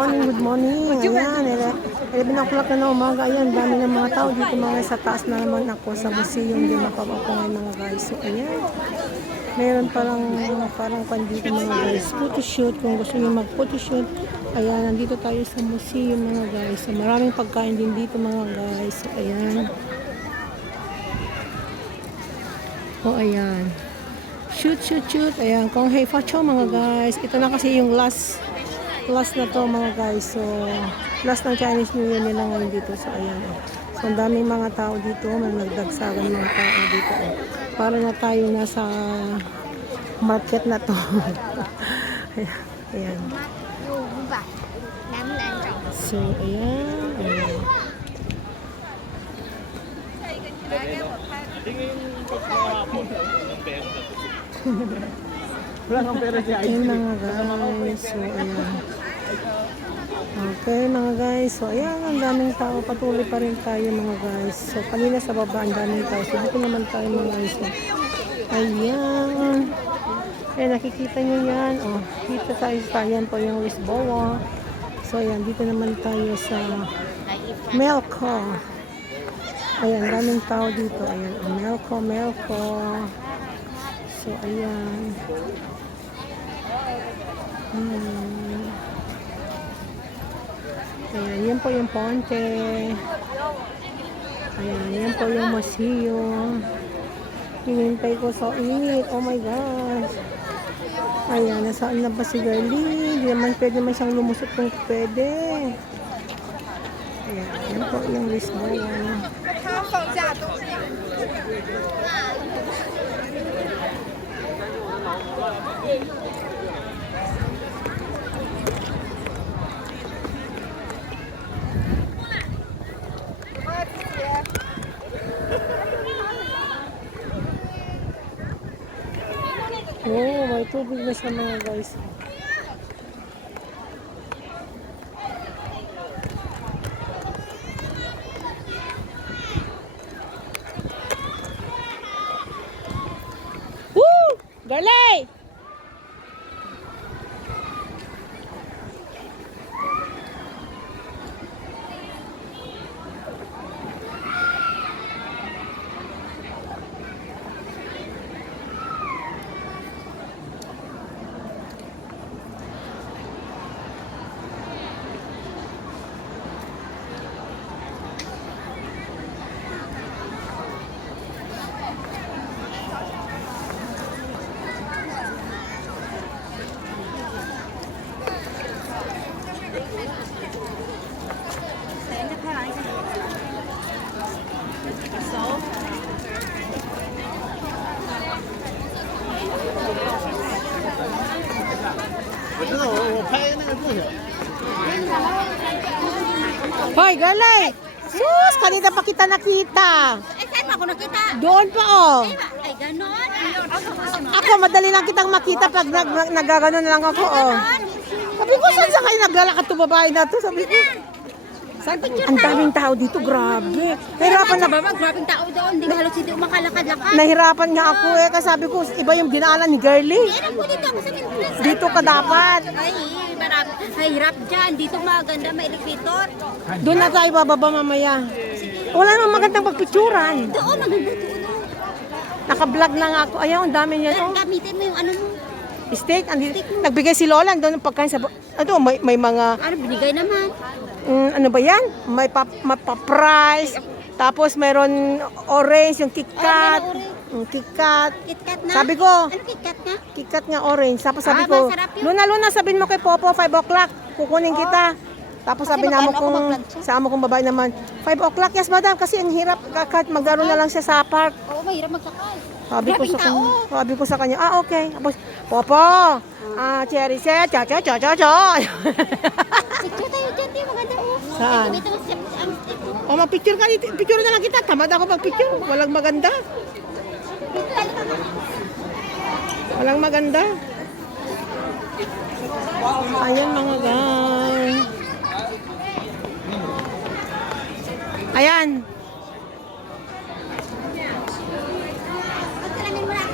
morning, good morning. Ayan, 11 o'clock na ng umaga. Ayan, dami ng mga tao dito mga sa taas na naman ako sa museum din mapapako ngayon mga guys. So, ayan. Meron parang pandito mga guys. Photoshoot, kung gusto niyo mag-photoshoot. Ayan, nandito tayo sa museum mga guys. So, maraming pagkain din dito mga guys. So, ayan. Oh, ayan. Shoot. Ayan, kung hey facho mga guys. Ito na kasi yung last na to mga guys. So, last ng Chinese New Year nila ngayon dito. So, ayan. So, ang daming mga tao dito. May nagdagsagan mga tao dito. Para na tayo nasa market na to. Ayan. So, ayan. Wala kang pera siya. Okay mga guys. So, ayan. Okay mga guys. So, ayan. Ang daming tao. Patuloy pa rin tayo mga guys. So, kanina sa baba ang daming tao. So, dito naman tayo mga guys. So, ayan. Ayan, nakikita nyo yan. Oh, dito tayo sa yan po yung Lisboa. So, ayan. Dito naman tayo sa Melco. Ayan, daming tao dito. Ayan, Melco. So, ayan. Ayan, yan po yung Ponte. Ayan, yan po yung museum. Hinintay ko sa init. Oh my gosh. Ayan, nasaan na ba si Girlie? Hindi naman pwede man siyang lumusot kung pwede. Ayan, yan po yung Lisboa. Oh, may tubig na siya mga guys. Woo! Garley! Hoy, Garley! Sus! Kanina pa kita nakita. Eh, saan mo ako nakita? Doon pa oh. Ay, ganon. Ako, madali lang kitang makita pag nagagano na lang ako oh. Sabi ko, saan kayo naglalakad to babae na to? Sabi ko, ang daming tao dito, grabe. Nahirapan na. Grabing tao doon. Hindi halos hindi makalakad-lakad. Nahirapan nga ako eh. Kasi sabi ko, iba yung dinaanan ni Girlie. Alam ko dito ako sa Mindanao. Dito ka dapat. Ay, marami. Ay, hirap dyan. Dito maganda, may elevator. Doon na tayo bababa mamaya. Wala namang magandang pagpicturan. Doon, maganda doon. Naka-vlog na nga ako. Ayaw, ang dami niya. Oh. Gamitin mo yung ano mo. Steak. Nagbigay si Lola. Doon ng pagkain sa... Ano, may mga... Ano, binigay naman. Ano ba yan? May pa-price. Tapos mayroon orange, yung KitKat. KitKat. KitKat na? Sabi ko, Ano KitKat nga? KitKat nga orange. Tapos sabi Ah, ko, masarap yun. Luna, sabihin mo kay Popo, 5 o'clock. Kukunin kita. Tapos Kasi sabi na mo magkano ako kung mag-lunch? sa amo kong babae naman, 5 o'clock, yes madam, kasi ang hirap kahit mag-aro na lang siya sa park. Oo, mahirap magsakay. Sabi ko Grabing sa tao. kanya, okay. Tapos, Popo, cherry set, cha. Picture tayo dyan, di maganda oh. Saan? Ito, ang stick mo. O, mag-picture ka, picture na lang kita. Tamad ako mag-picture. Walang maganda. Walang maganda. Ayan mga guys. Ayan. Pagkalamin mo na.